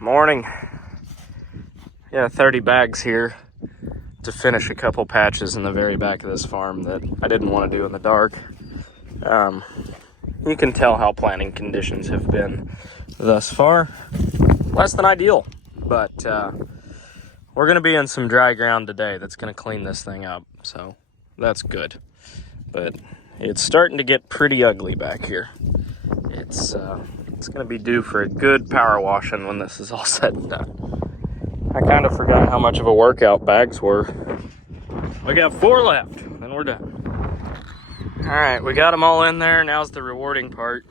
Morning. Yeah, 30 bags here to finish a couple patches in the very back of this farm that I didn't want to do in the dark. You can tell how planting conditions have been thus far. Less than ideal, but we're going to be in some dry ground today that's going to clean this thing up, so that's good. But it's starting to get pretty ugly back here. It's going to be due for a good power washing when this is all said and done. I kind of forgot how much of a workout bags were. We got 4 left, then we're done. All right, we got them all in there. Now's the rewarding part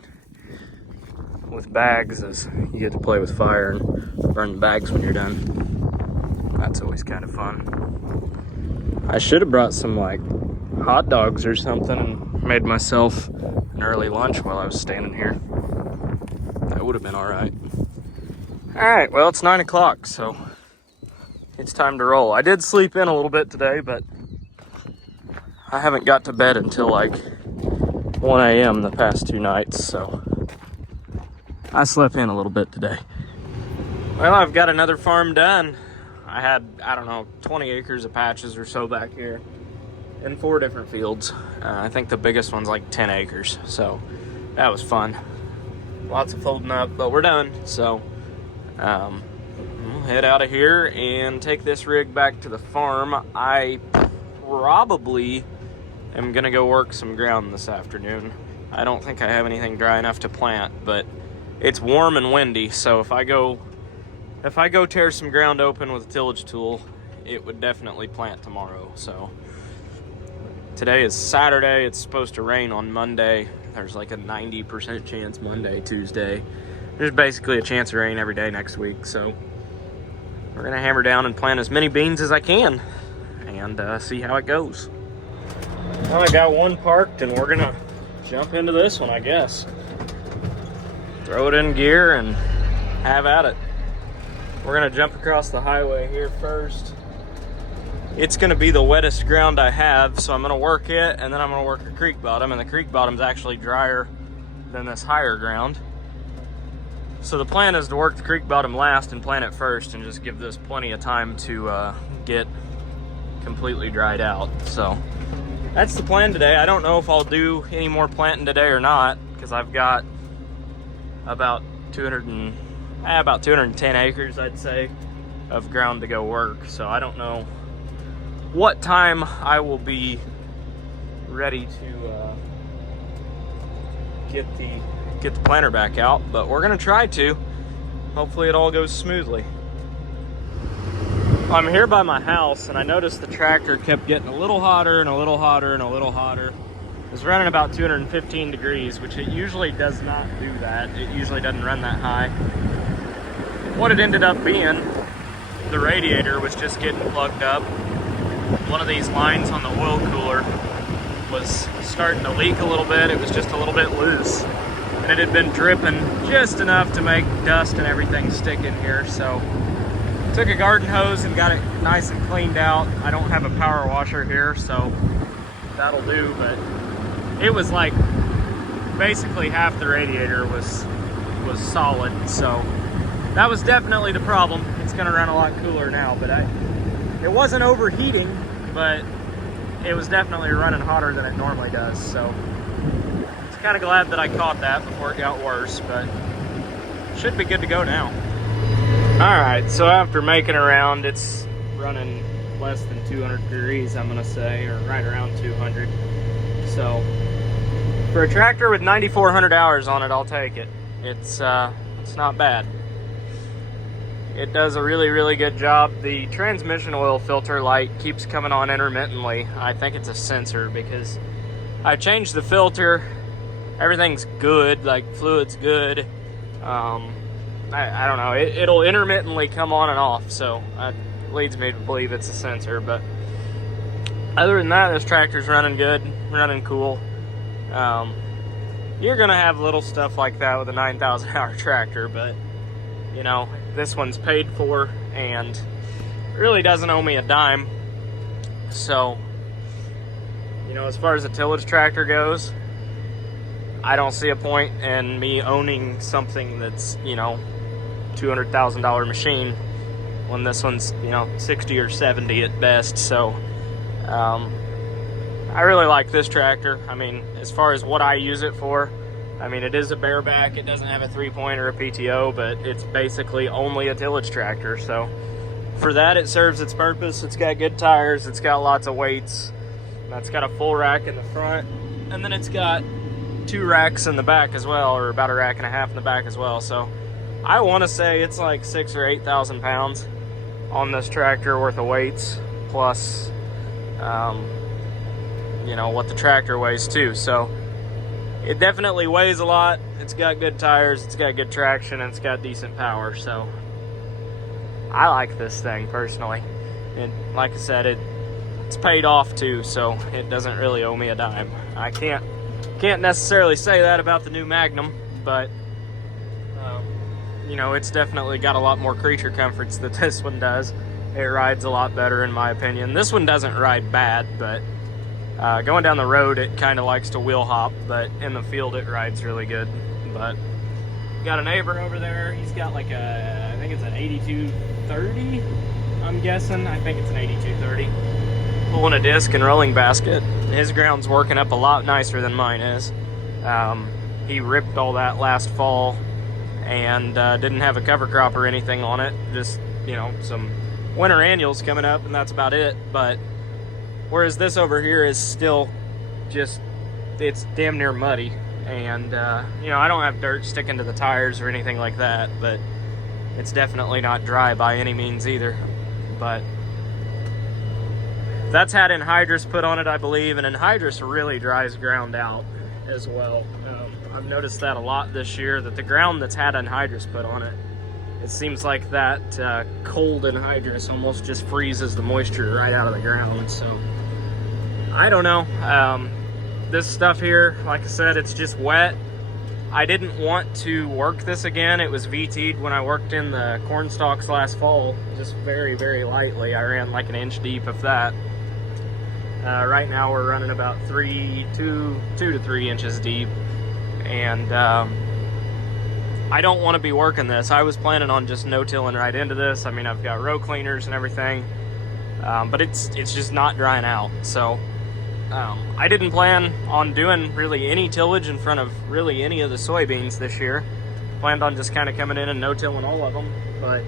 with bags, is you get to play with fire and burn the bags when you're done. That's always kind of fun. I should have brought some like hot dogs or something and made myself an early lunch while I was standing here. That would have been all right. All right, well, it's 9 o'clock, so it's time to roll. I did sleep in a little bit today, but I haven't got to bed until like 1 a.m. the past 2 nights, so I slept in a little bit today. Well, I've got another farm done. I had, 20 acres of patches or so back here in 4 different fields. I think the biggest one's like 10 acres, so that was fun. Lots of folding up, but we're done, so we'll head out of here and take this rig back to the farm. I probably am gonna go work some ground this afternoon. I don't think I have anything dry enough to plant, but it's warm and windy, so if I go tear some ground open with a tillage tool, it would definitely plant tomorrow. So today is Saturday. It's supposed to rain on Monday. There's like a 90% chance Monday, Tuesday. There's basically a chance of rain every day next week. So we're gonna hammer down and plant as many beans as I can and see how it goes. Well, I got one parked and we're gonna jump into this one, I guess. Throw it in gear and have at it. We're gonna jump across the highway here first. It's gonna be the wettest ground I have, so I'm gonna work it, and then I'm gonna work a creek bottom, and the creek bottom's actually drier than this higher ground. So the plan is to work the creek bottom last and plant it first, and just give this plenty of time to get completely dried out. So that's the plan today. I don't know if I'll do any more planting today or not, because I've got about 210 acres, I'd say, of ground to go work. So I don't know what time I will be ready to get the planter back out, but we're gonna try to. Hopefully it all goes smoothly. I'm here by my house and I noticed the tractor kept getting a little hotter and a little hotter and a little hotter. It's running about 215 degrees, which it usually does not do that. It usually doesn't run that high. What it ended up being, the radiator was just getting plugged up. One of these lines on the oil cooler was starting to leak a little bit. It was just a little bit loose, and it had been dripping just enough to make dust and everything stick in here. So took a garden hose and got it nice and cleaned out. I don't have a power washer here, so that'll do, but it was like basically half the radiator was solid. So that was definitely the problem. It's gonna run a lot cooler now, but it wasn't overheating, but it was definitely running hotter than it normally does. So it's kind of glad that I caught that before it got worse, but should be good to go now. All right, so after making around, it's running less than 200 degrees, I'm gonna say, or right around 200. So for a tractor with 9,400 hours on it, I'll take it. It's not bad. It does a really, really good job. The transmission oil filter light keeps coming on intermittently. I think it's a sensor because I changed the filter. Everything's good, like fluid's good. I don't know, it'll intermittently come on and off, so that leads me to believe it's a sensor. But other than that, this tractor's running good, running cool. You're gonna have little stuff like that with a 9,000 hour tractor, but you know, this one's paid for and really doesn't owe me a dime. So, you know, as far as a tillage tractor goes, I don't see a point in me owning something that's, you know, $200,000 machine when this one's, you know, 60 or 70 at best. So I really like this tractor. I mean, as far as what I use it for, I mean, it is a bareback. It doesn't have a 3-point or a PTO, but it's basically only a tillage tractor. So for that, it serves its purpose. It's got good tires. It's got lots of weights. It's got a full rack in the front, and then it's got 2 racks in the back as well, or about a rack and a half in the back as well. So I want to say it's like 6,000 or 8,000 pounds on this tractor worth of weights, plus you know, what the tractor weighs too. So it definitely weighs a lot. It's got good tires, it's got good traction, and it's got decent power. So I like this thing personally. And like I said, it's paid off too, so it doesn't really owe me a dime. I can't necessarily say that about the new Magnum, but you know, it's definitely got a lot more creature comforts that this one does. It rides a lot better in my opinion. This one doesn't ride bad, but going down the road it kind of likes to wheel hop, but in the field it rides really good. But got a neighbor over there. He's got like a, I think it's an 8230, I'm guessing. I think it's an 8230. Pulling a disc and rolling basket. His ground's working up a lot nicer than mine is. He ripped all that last fall and didn't have a cover crop or anything on it. Just, you know, some winter annuals coming up, and that's about it. But whereas this over here is still just, it's damn near muddy. And, you know, I don't have dirt sticking to the tires or anything like that, but it's definitely not dry by any means either. But that's had anhydrous put on it, I believe, and anhydrous really dries ground out as well. I've noticed that a lot this year, that the ground that's had anhydrous put on it, it seems like that cold anhydrous almost just freezes the moisture right out of the ground. So I don't know. This stuff here, like I said, it's just wet. I didn't want to work this again. It was VT'd when I worked in the corn stalks last fall, just very, very lightly. I ran like an inch deep of that. Right now we're running about 2 to 3 inches deep. And I don't want to be working this. I was planning on just no-tilling right into this. I mean, I've got row cleaners and everything, but it's just not drying out. So I didn't plan on doing really any tillage in front of really any of the soybeans this year. Planned on just kind of coming in and no-tilling all of them. But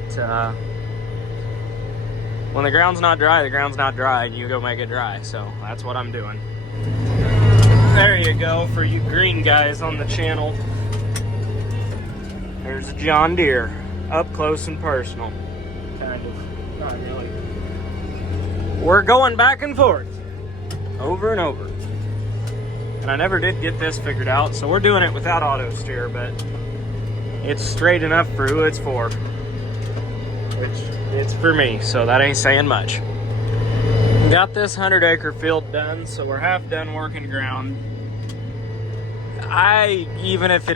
when the ground's not dry, the ground's not dry, and you go make it dry. So that's what I'm doing. There you go, for you green guys on the channel. There's a John Deere, up close and personal. Kind of, not really. We're going back and forth, over and over. And I never did get this figured out, so we're doing it without auto steer, but it's straight enough for who it's for. Which, it's for me, so that ain't saying much. Got this 100-acre field done, so we're half done working ground. Even if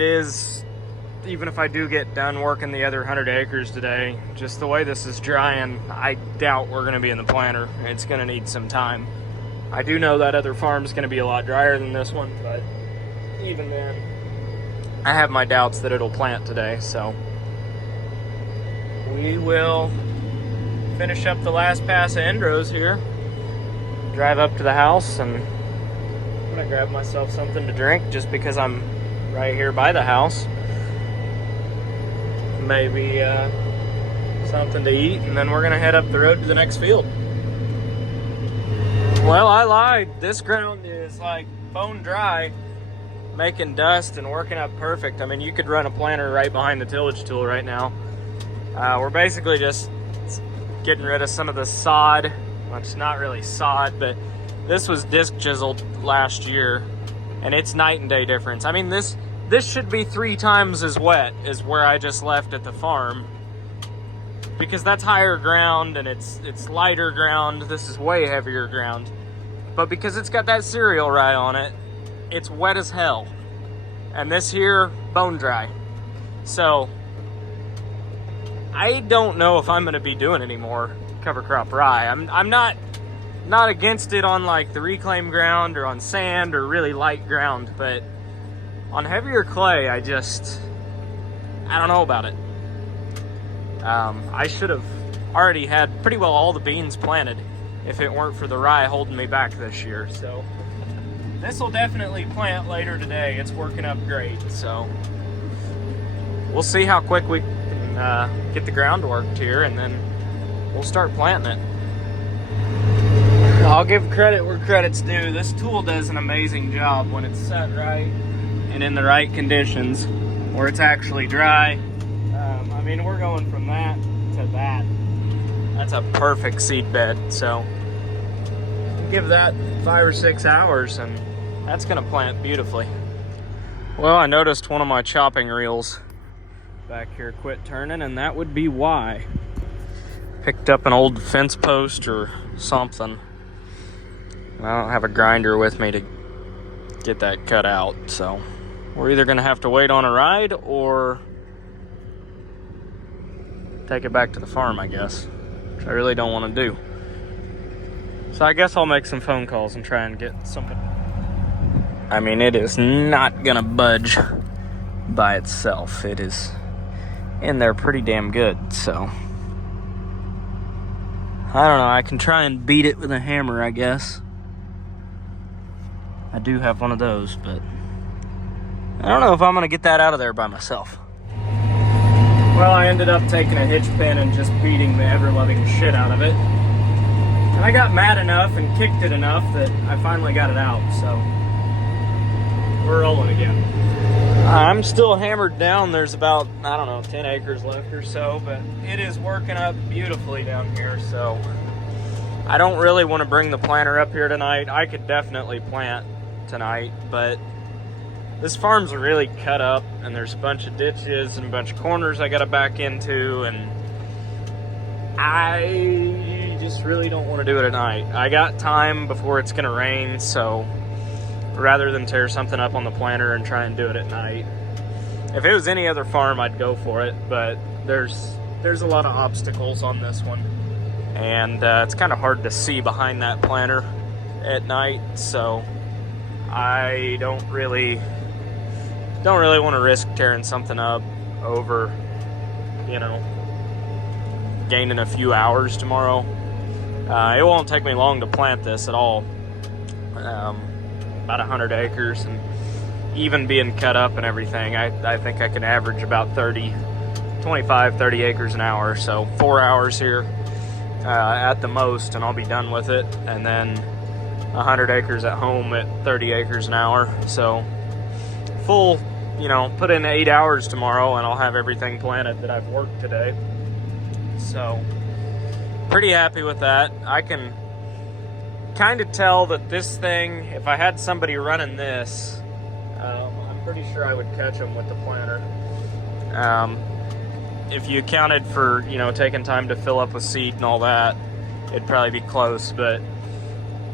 I do get done working the other 100 acres today, just the way this is drying, I doubt we're going to be in the planter. It's going to need some time. I do know that other farm's going to be a lot drier than this one, but even then, I have my doubts that it'll plant today, so we will finish up the last pass of Endros here, drive up to the house, and I'm gonna grab myself something to drink just because I'm right here by the house. Maybe something to eat, and then we're gonna head up the road to the next field. Well, I lied. This ground is like bone dry, making dust and working up perfect. I mean, you could run a planter right behind the tillage tool right now. We're basically just getting rid of some of the sod. Well, it's not really sod, but this was disc chiseled last year, and it's night and day difference. I mean, this should be 3 times as wet as where I just left at the farm, because that's higher ground and it's lighter ground. This is way heavier ground, but because it's got that cereal rye on it, it's wet as hell. And this here, bone dry. So I don't know if I'm going to be doing any more cover crop rye. I'm not against it on like the reclaimed ground or on sand or really light ground, but on heavier clay, I don't know about it. I should have already had pretty well all the beans planted if it weren't for the rye holding me back this year. So this will definitely plant later today. It's working up great. So we'll see how quick we can get the ground worked here, and then we'll start planting it. I'll give credit where credit's due. This tool does an amazing job when it's set right and in the right conditions, where it's actually dry. I mean, we're going from that to that. That's a perfect seed bed. So give that 5 or 6 hours and that's gonna plant beautifully. Well, I noticed one of my chopping reels back here quit turning, and that would be why. Picked up an old fence post or something. I don't have a grinder with me to get that cut out, so we're either gonna have to wait on a ride or take it back to the farm, I guess, which I really don't want to do. So I guess I'll make some phone calls and try and get something. I mean, it is not gonna budge by itself. It is in there pretty damn good, so I don't know. I can try and beat it with a hammer, I guess. I do have one of those, but I don't know if I'm gonna get that out of there by myself. Well, I ended up taking a hitch pin and just beating the ever-loving shit out of it. And I got mad enough and kicked it enough that I finally got it out, so we're rolling again. I'm still hammered down. There's about, I don't know, 10 acres left or so, but it is working up beautifully down here, so I don't really want to bring the planter up here tonight. I could definitely plant tonight, but this farm's really cut up, and there's a bunch of ditches and a bunch of corners I gotta back into, and I just really don't want to do it at night. I got time before it's gonna rain, so rather than tear something up on the planter and try and do it at night. If it was any other farm, I'd go for it, but there's a lot of obstacles on this one, and it's kind of hard to see behind that planter at night, so I don't really want to risk tearing something up over, you know, gaining a few hours tomorrow. It won't take me long to plant this at all. About 100 acres, and even being cut up and everything, I think I can average about 25, 30 acres an hour. So 4 hours here at the most, and I'll be done with it. And then 100 acres at home at 30 acres an hour. So full, you know, put in 8 hours tomorrow and I'll have everything planted that I've worked today. So pretty happy with that. I can kind of tell that this thing, if I had somebody running this, I'm pretty sure I would catch them with the planter. If you accounted for, you know, taking time to fill up with seed and all that, it'd probably be close, but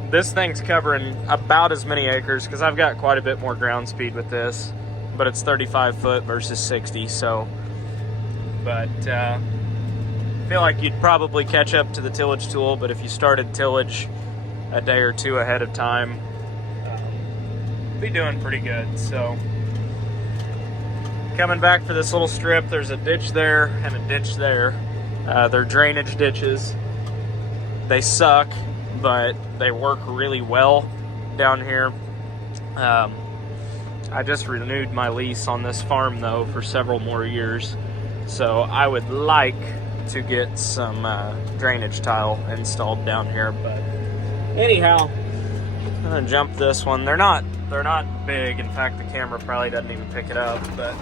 this thing's covering about as many acres, because I've got quite a bit more ground speed with this, but it's 35 foot versus 60, so, but I feel like you'd probably catch up to the tillage tool, but if you started tillage a day or two ahead of time, be doing pretty good. So coming back for this little strip, there's a ditch there and a ditch there. They're drainage ditches. They suck, but they work really well down here. I just renewed my lease on this farm though for several more years, so I would like to get some drainage tile installed down here. But anyhow, I'm gonna jump this one. They're not big. In fact, the camera probably doesn't even pick it up, but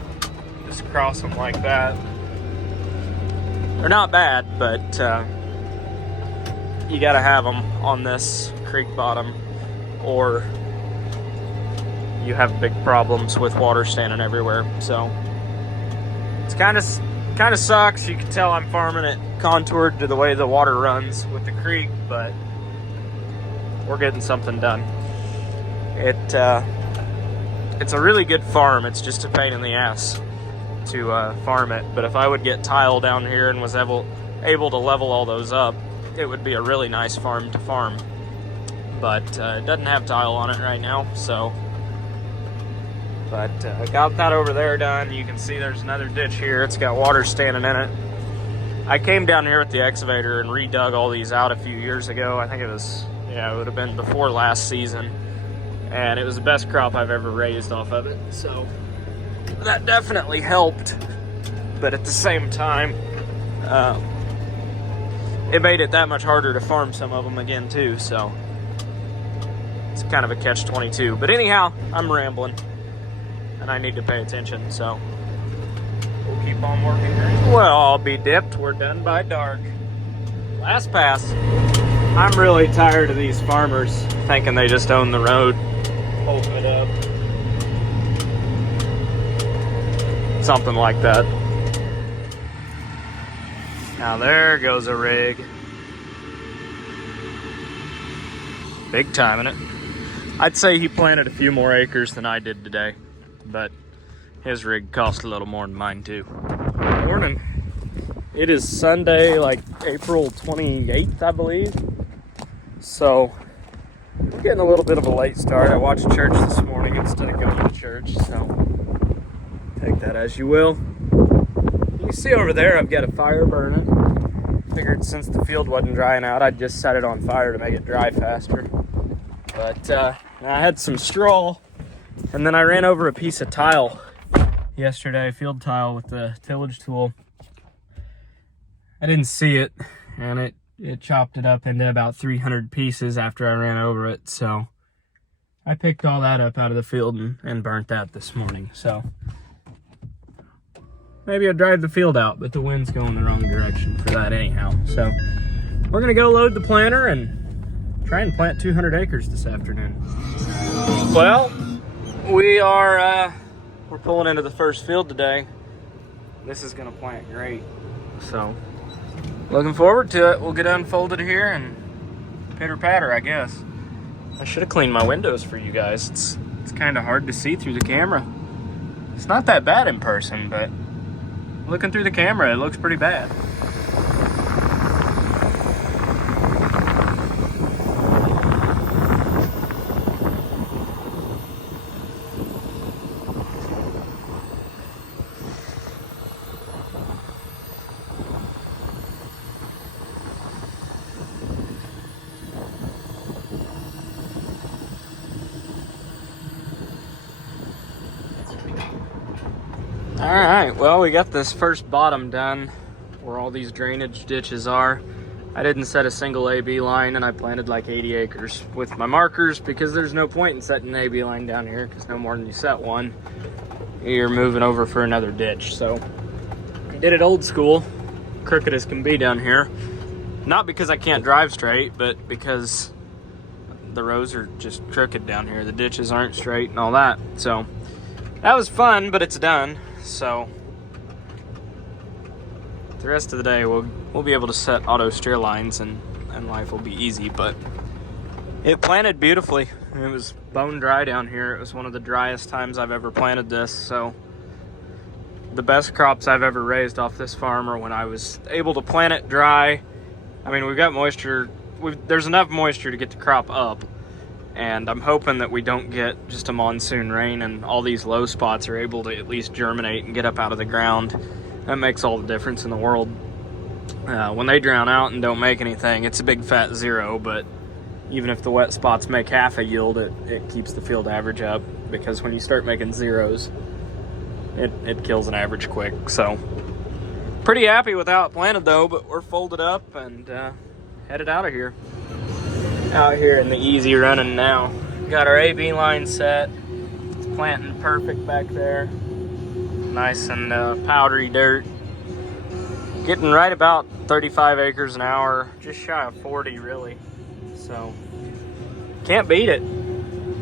just cross them like that. They're not bad, but you gotta have them on this creek bottom, or you have big problems with water standing everywhere. So it's kind of sucks. You can tell I'm farming it contoured to the way the water runs with the creek, but we're getting something done. It's a really good farm. It's just a pain in the ass to farm it, but if I would get tile down here and was able to level all those up, it would be a really nice farm to farm. But it doesn't have tile on it right now, so. But I got that over there done. You can see there's another ditch here. It's got water standing in it. I came down here with the excavator and redug all these out a few years ago. I think it was, yeah, it would have been before last season. And it was the best crop I've ever raised off of it. So that definitely helped. But at the same time, it made it that much harder to farm some of them again too. So it's kind of a catch-22. But anyhow, I'm rambling and I need to pay attention. So we'll keep on working here. Well, I'll be dipped. We're done by dark. Last pass. I'm really tired of these farmers thinking they just own the road. Open it up. Something like that. Now there goes a rig. Big time in it. I'd say he planted a few more acres than I did today, but his rig cost a little more than mine too. Morning. It is Sunday, like April 28th, I believe. So we're getting a little bit of a late start. I watched church this morning instead of going to church, so take that as you will. You can see over there I've got a fire burning. Figured since the field wasn't drying out, I'd just set it on fire to make it dry faster. But I had some straw, and then I ran over a piece of tile yesterday, field tile with the tillage tool. I didn't see it, and it chopped it up into about 300 pieces after I ran over it. So I picked all that up out of the field and burnt that this morning. So maybe I dried the field out, but the wind's going the wrong direction for that anyhow. So we're gonna go load the planter and try and plant 200 acres this afternoon. Well, we're pulling into the first field today. This is gonna plant great. So looking forward to it. We'll get unfolded here and pitter patter, I guess. I should have cleaned my windows for you guys. It's kind of hard to see through the camera. It's not that bad in person, but looking through the camera, it looks pretty bad. All right, well, we got this first bottom done where all these drainage ditches are. I didn't set a single AB line, and I planted like 80 acres with my markers because there's no point in setting an AB line down here because no more than you set one, you're moving over for another ditch. So I did it old school, crooked as can be down here. Not because I can't drive straight, but because the rows are just crooked down here. The ditches aren't straight and all that. So that was fun, but it's done. So the rest of the day we'll be able to set auto steer lines and life will be easy. But it planted beautifully. It was bone dry down here. It was one of the driest times I've ever planted this. So the best crops I've ever raised off this farm are when I was able to plant it dry. I mean, we've got moisture. There's enough moisture to get the crop up. And I'm hoping that we don't get just a monsoon rain and all these low spots are able to at least germinate and get up out of the ground. That makes all the difference in the world. When they drown out and don't make anything, it's a big fat zero, but even if the wet spots make half a yield, it keeps the field average up, because when you start making zeros, it kills an average quick. So pretty happy with how it planted though, but we're folded up and headed out of here. Out here in the easy running now. Got our AB line set. It's planting perfect back there. Nice and powdery dirt. Getting right about 35 acres an hour, just shy of 40 really. So can't beat it.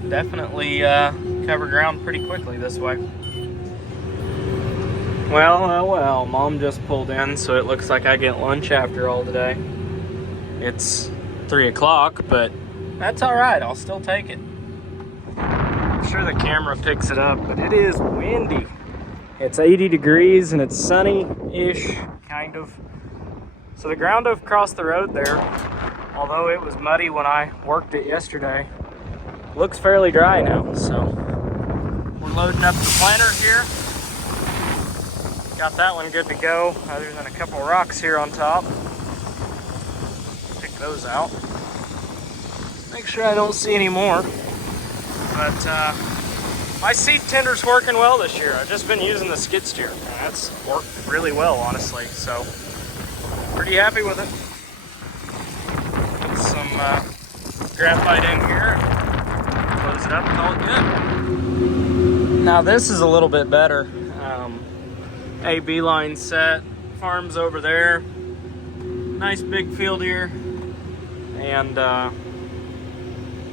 Definitely cover ground pretty quickly this way. Well, Mom just pulled in, so it looks like I get lunch after all today. It's 3 o'clock, but that's all right. I'll still take it. I'm sure the camera picks it up, but it is windy. It's 80 degrees and it's sunny-ish, kind of. So the ground across the road there, although it was muddy when I worked it yesterday, looks fairly dry now. So we're loading up the planter here. Got that one good to go, other than a couple rocks here on top. Pick those out. Make sure I don't see any more. But my seed tender's working well this year. I've just been using the skid steer, and that's worked really well, honestly. So, pretty happy with it. Put some graphite in here, close it up, and call it good. Now this is a little bit better. A-B line set, farms over there, nice big field here, and a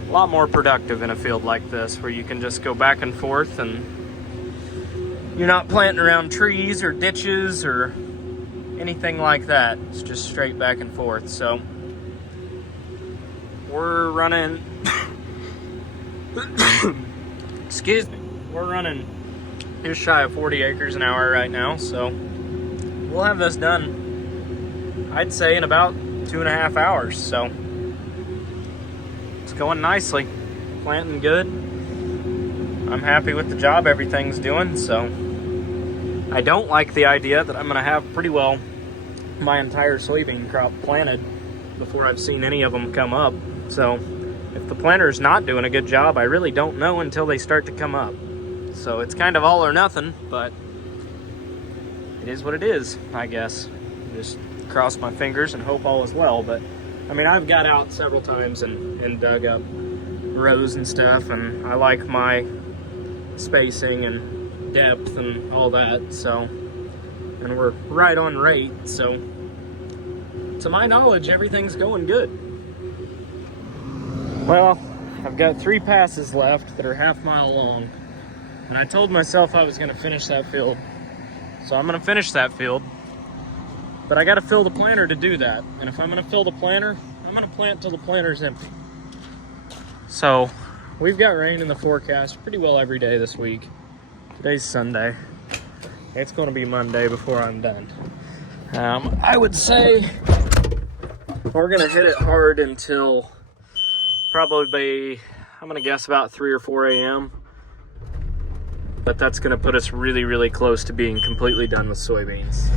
lot more productive in a field like this where you can just go back and forth and you're not planting around trees or ditches or anything like that. It's just straight back and forth. So we're running excuse me, we're running just shy of 40 acres an hour right now, so we'll have this done, I'd say, in about 2.5 hours. So it's going nicely, planting good. I'm happy with the job everything's doing. So I don't like the idea that I'm gonna have pretty well my entire soybean crop planted before I've seen any of them come up. So if the planter is not doing a good job, I really don't know until they start to come up. So it's kind of all or nothing, but it is what it is, I guess. Just cross my fingers and hope all is well. But I mean, I've got out several times and dug up rows and stuff, and I like my spacing and depth and all that. So, and we're right on rate. So to my knowledge, everything's going good. Well, I've got 3 passes left that are half-mile long. And I told myself I was going to finish that field. So I'm going to finish that field. But I got to fill the planter to do that. And if I'm going to fill the planter, I'm going to plant till the planter's empty. So we've got rain in the forecast pretty well every day this week. Today's Sunday. It's going to be Monday before I'm done. I would say we're going to hit it hard until probably, I'm going to guess, about 3 or 4 a.m. But that's going to put us really, really close to being completely done with soybeans.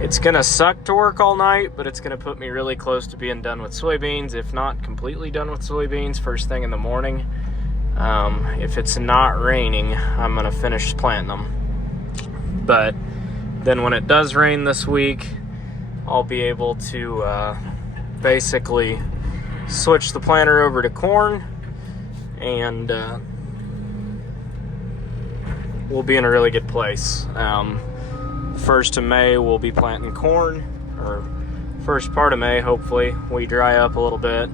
It's going to suck to work all night, but it's going to put me really close to being done with soybeans, if not completely done with soybeans, first thing in the morning. If it's not raining, I'm going to finish planting them. But then when it does rain this week, I'll be able to basically switch the planter over to corn, and we'll be in a really good place. 1st of May, we'll be planting corn, or first part of May, hopefully. We dry up a little bit,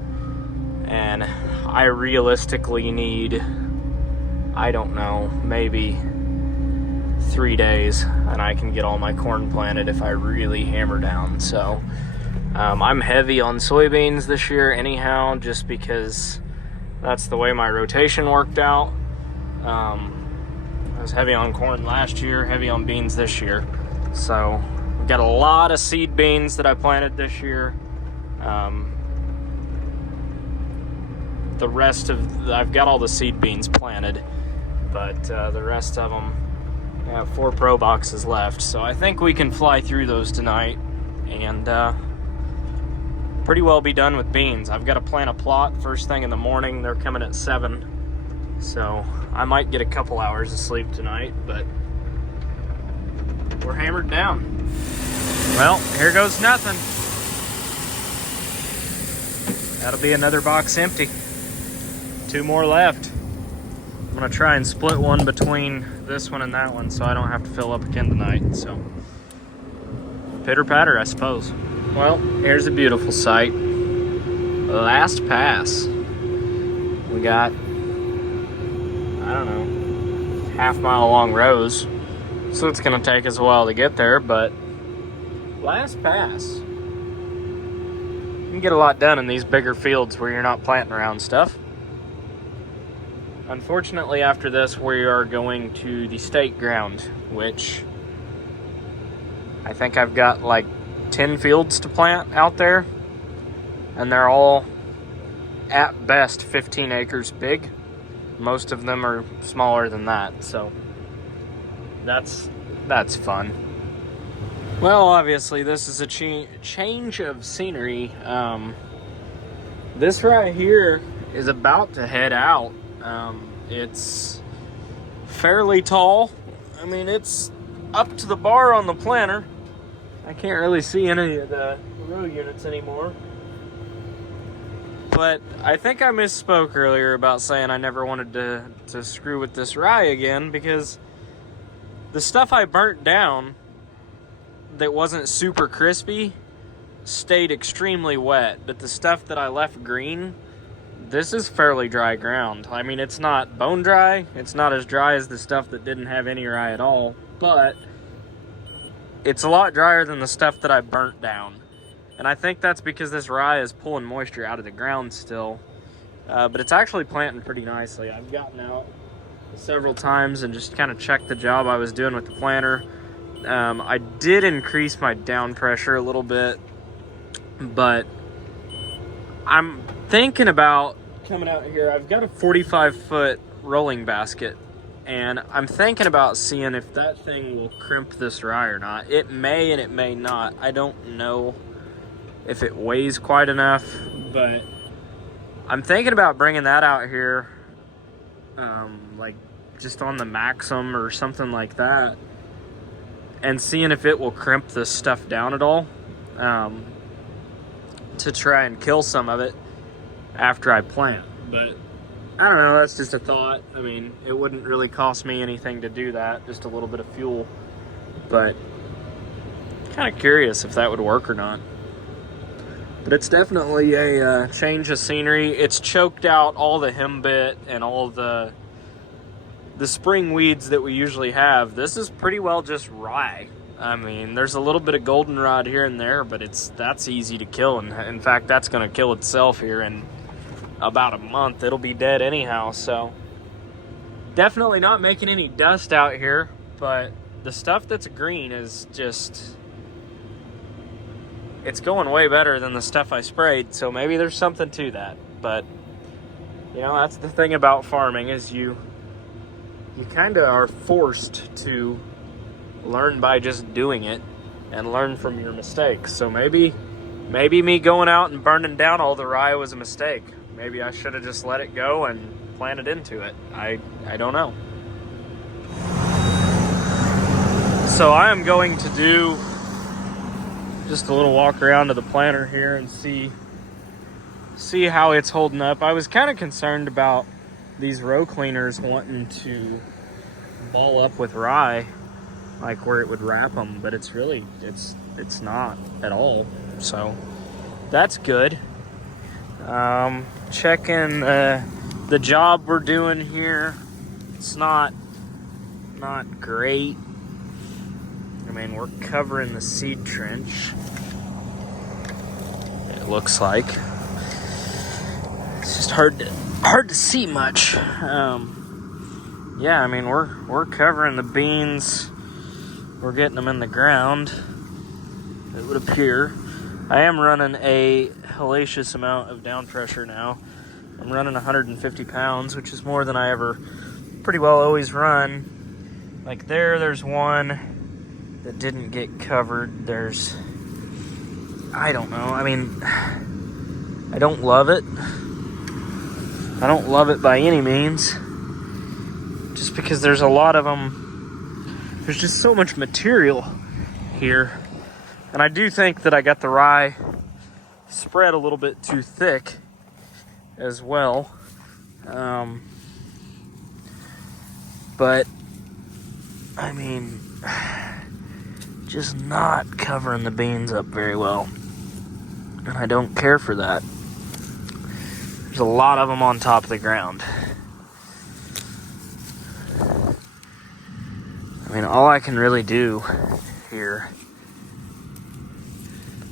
and I realistically need, I don't know, maybe 3 days, and I can get all my corn planted if I really hammer down. So I'm heavy on soybeans this year anyhow, just because that's the way my rotation worked out. I was heavy on corn last year, heavy on beans this year. So I've got a lot of seed beans that I planted this year. The rest of, I've got all the seed beans planted, but the rest of them, I have 4 pro boxes left. So I think we can fly through those tonight and pretty well be done with beans. I've got to plant a plot first thing in the morning. They're coming at 7. So I might get a couple hours of sleep tonight, but we're hammered down. Well, here goes nothing. That'll be another box empty. 2 more left. I'm gonna try and split one between this one and that one so I don't have to fill up again tonight. So pitter patter, I suppose. Well, here's a beautiful sight. Last pass. We got, I don't know, half-mile long rows, so it's gonna take us a while to get there, but last pass. You can get a lot done in these bigger fields where you're not planting around stuff. Unfortunately, after this, we are going to the state ground, which I think I've got like 10 fields to plant out there, and they're all at best 15 acres big. Most of them are smaller than that, so that's That's fun. Well, obviously, this is a change of scenery. This right here is about to head out. It's fairly tall. I mean, it's up to the bar on the planter. I can't really see any of the row units anymore. But I think I misspoke earlier about saying I never wanted to screw with this rye again, because the stuff I burnt down that wasn't super crispy stayed extremely wet, but the stuff that I left green, this is fairly dry ground. I mean, it's not bone dry. It's not as dry as the stuff that didn't have any rye at all, but it's a lot drier than the stuff that I burnt down. And I think that's because this rye is pulling moisture out of the ground still. But it's actually planting pretty nicely. I've gotten out several times and just kind of checked the job I was doing with the planter. I did increase my down pressure a little bit, but I'm thinking about coming out here. I've got a 45-foot rolling basket, and I'm thinking about seeing if that thing will crimp this rye or not. It may and it may not. I don't know if it weighs quite enough, but I'm thinking about bringing that out here, like just on the Maxim or something like that, and seeing if it will crimp this stuff down at all, to try and kill some of it after I plant. But I don't know, that's just a thought. I mean, it wouldn't really cost me anything to do that, just a little bit of fuel, but kind of curious if that would work or not. But it's definitely a change of scenery. It's choked out all the hembit and all the spring weeds that we usually have. This is pretty well just rye. I mean, there's a little bit of goldenrod here and there, but that's easy to kill. And in fact, that's going to kill itself here in about a month. It'll be dead anyhow. So definitely not making any dust out here, but the stuff that's green is just, it's going way better than the stuff I sprayed. So maybe there's something to that. But you know, that's the thing about farming, is you kind of are forced to learn by just doing it and learn from your mistakes. So maybe me going out and burning down all the rye was a mistake. Maybe I should have just let it go and planted into it. I don't know. So I am going to do just a little walk around to the planter here and see how it's holding up. I was kind of concerned about these row cleaners wanting to ball up with rye, like where it would wrap them, but it's not at all. So that's good. Checking the job we're doing here. It's not great. I mean, we're covering the seed trench, it looks like. It's just hard to see much. Yeah, I mean, we're covering the beans. We're getting them in the ground, it would appear. I am running a hellacious amount of down pressure now. I'm running 150 pounds, which is more than I ever pretty well always run. Like there's one that didn't get covered. I don't know. I mean, I don't love it. I don't love it by any means. Just because there's a lot of them. There's just so much material here. And I do think that I got the rye spread a little bit too thick as well. But, I mean, just not covering the beans up very well. And I don't care for that. There's a lot of them on top of the ground. I mean, all I can really do here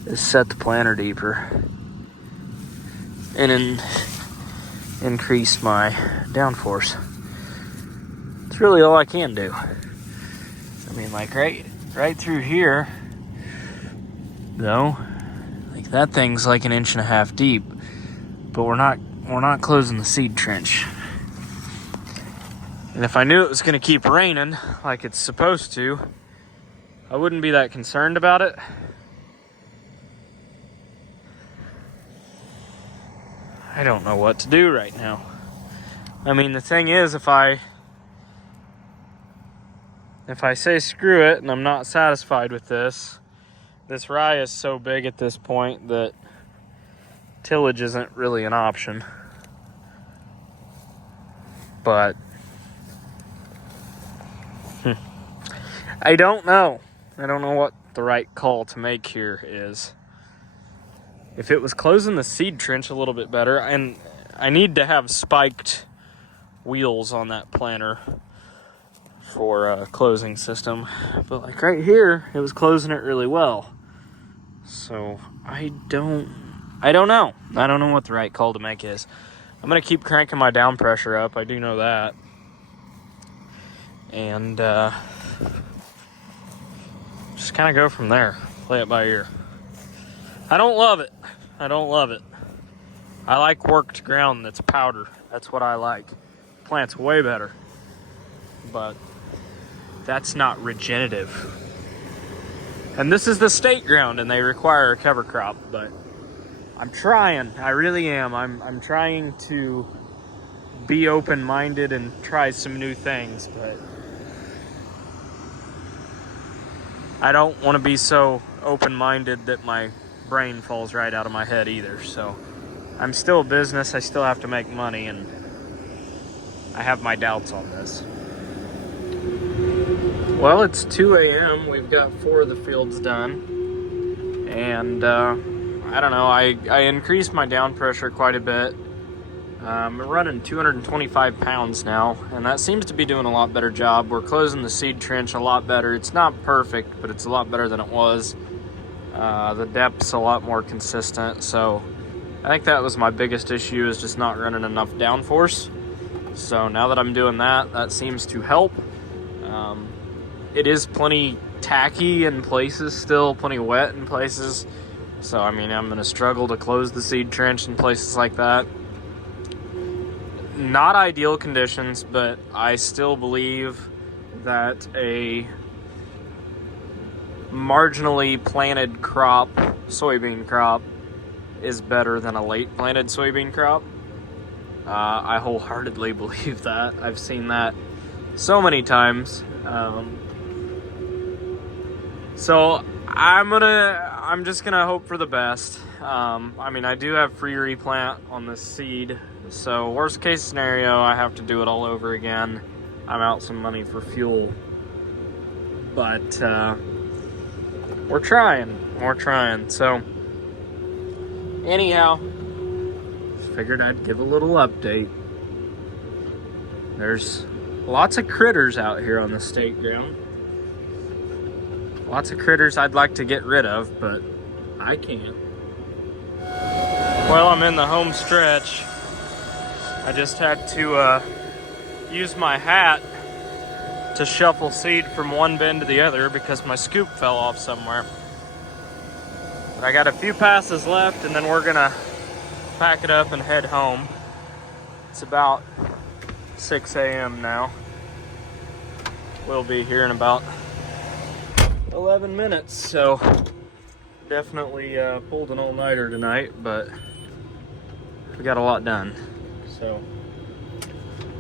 is set the planter deeper and increase my downforce. It's really all I can do. I mean, like right through here, though, like that thing's like 1.5 inches deep, but we're not closing the seed trench. And if I knew it was going to keep raining like it's supposed to, I wouldn't be that concerned about it. I don't know what to do right now. I mean, the thing is, if I say screw it and I'm not satisfied with this rye is so big at this point that tillage isn't really an option. But I don't know. I don't know what the right call to make here is. If it was closing the seed trench a little bit better, and I need to have spiked wheels on that planter for a closing system, but like right here, it was closing it really well. So I don't know. I don't know what the right call to make is. I'm gonna keep cranking my down pressure up. I do know that, and just kind of go from there. Play it by ear. I don't love it. I like worked ground that's powder. That's what I like. Plant's way better, but that's not regenerative. And this is the state ground, and they require a cover crop, but I'm trying. I really am. I'm trying to be open-minded and try some new things, but I don't want to be so open-minded that my brain falls right out of my head either. So I'm still a business. I still have to make money, and I have my doubts on this. Well, it's 2 a.m. We've got 4 of the fields done, and I don't know, I increased my down pressure quite a bit. I'm running 225 pounds now, and that seems to be doing a lot better job. We're closing the seed trench a lot better. It's not perfect, but it's a lot better than it was. The depth's a lot more consistent, so I think that was my biggest issue, is just not running enough downforce. So now that I'm doing that, that seems to help. It is plenty tacky in places still, plenty wet in places. So, I mean, I'm going to struggle to close the seed trench in places like that. Not ideal conditions, but I still believe that a marginally planted crop, soybean crop, is better than a late planted soybean crop. I wholeheartedly believe that. I've seen that so many times. So I'm just gonna hope for the best. I mean, I do have free replant on this seed, so worst case scenario, I have to do it all over again. I'm out some money for fuel, but we're trying. So anyhow, figured I'd give a little update. There's lots of critters out here on the state ground. Lots of critters I'd like to get rid of, but I can't. Well, I'm in the home stretch. I just had to use my hat to shuffle seed from one bin to the other because my scoop fell off somewhere. But I got a few passes left, and then we're gonna pack it up and head home. It's about 6 a.m. now. We'll be here in about 11 minutes, so definitely pulled an all-nighter tonight, but we got a lot done. So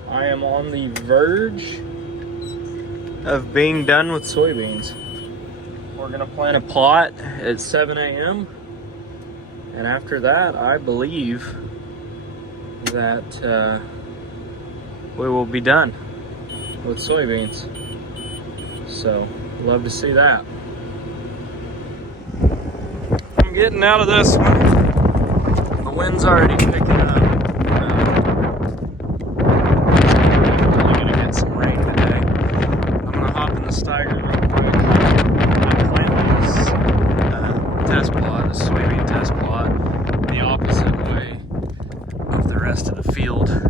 I am on the verge of being done with soybeans. We're gonna plant a plot at 7 a.m. and after that, I believe that we will be done with soybeans. So love to see that. I'm getting out of this one. The wind's already picking up. Probably gonna get some rain today. I'm gonna hop in the Steiger real quick. I'm planting this test plot, this soybean test plot, the opposite way of the rest of the field, and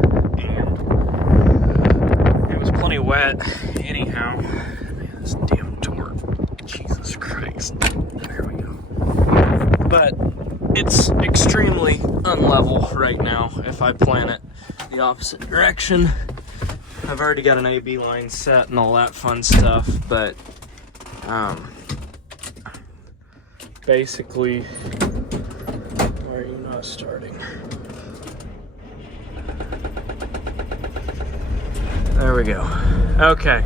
it was plenty wet anyhow. Man, this damn torque. Jesus Christ. There we go. But it's extremely unlevel right now if I plant it the opposite direction. I've already got an AB line set and all that fun stuff, but basically, why are you not starting? There we go. Okay,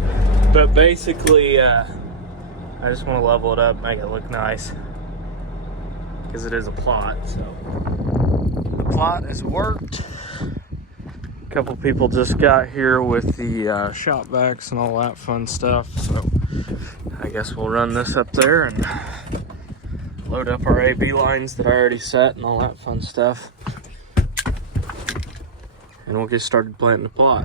but basically, I just want to level it up, make it look nice, because it is a plot. So the plot has worked. A couple people just got here with the shop vacs and all that fun stuff, so I guess we'll run this up there and load up our AB lines that I already set and all that fun stuff, and we'll get started planting the plot.